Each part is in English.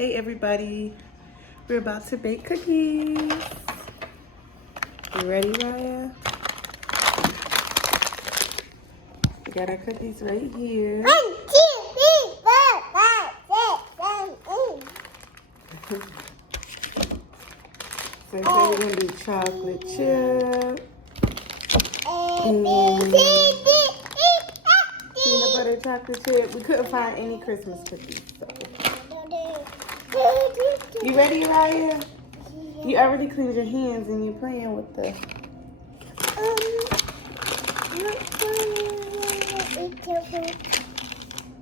Hey everybody, we're about to bake cookies. You ready, Raya? We got our cookies right here. 1, 2, 3, 4, 5, 6, 7, 8. So today we're gonna do chocolate chip A, B, C, D, E, F, G. peanut butter chocolate chip. We couldn't find any Christmas cookies, so. You ready, Raya? You already cleaned your hands and you're playing with the...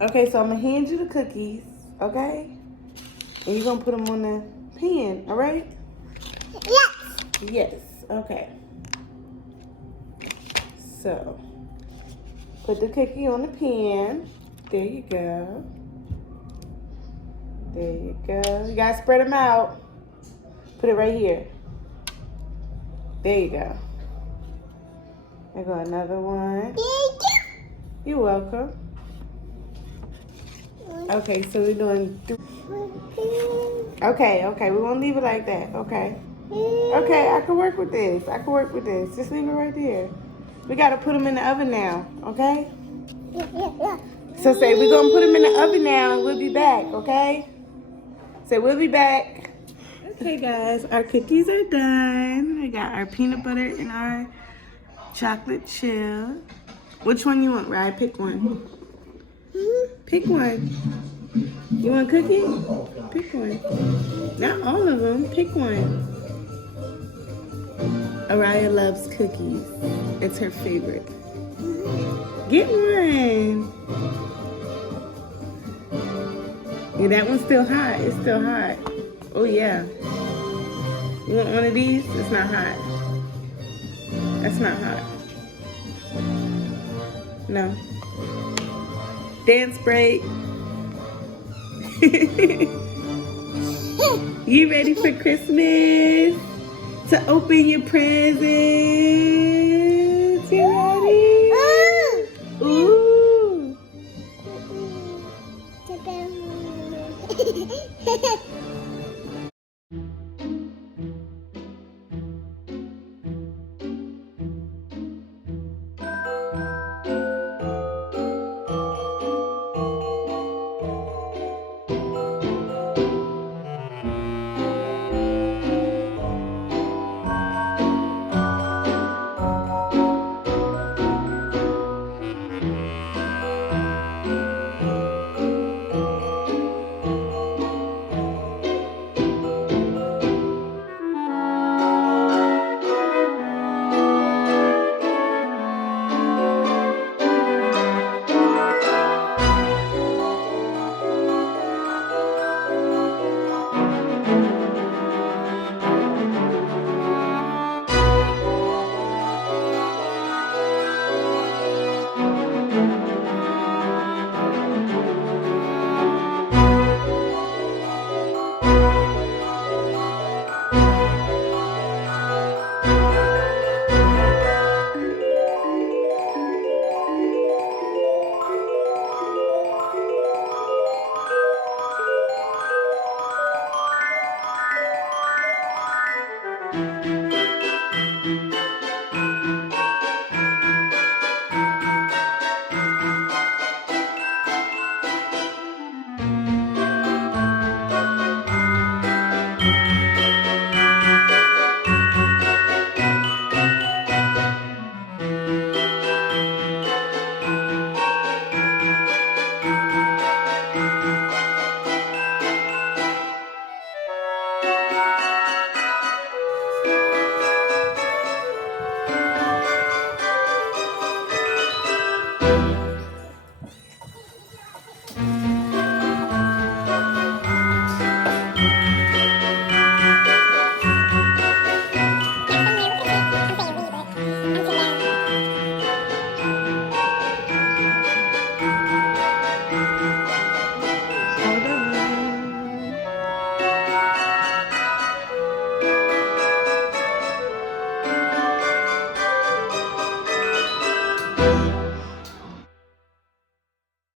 Okay, so I'm gonna hand you the cookies, okay? And you're gonna put them on the pan, all right? Yes. Yes, okay. So, put the cookie on the pan. There you go. There you go. You gotta spread them out. Put it right here. There you go. I got another one. Thank you. You're welcome. Okay, so we're doing... Okay, we won't leave it like that, okay? Okay, I can work with this. Just leave it right there. We gotta put them in the oven now, okay? So say we're gonna put them in the oven now and we'll be back, okay? Say we'll be back. Okay guys, our cookies are done. We got our peanut butter and our chocolate chip. Which one you want, Ryan? Pick one. Pick one. You want cookie? Pick one. Not all of them. Pick one. Ariah loves cookies. It's her favorite. Get one. Yeah, that one's still hot. It's still hot. Oh, yeah. You want one of these? It's not hot. That's not hot. No. Dance break. You ready for Christmas? To open your presents? You ready? Ooh.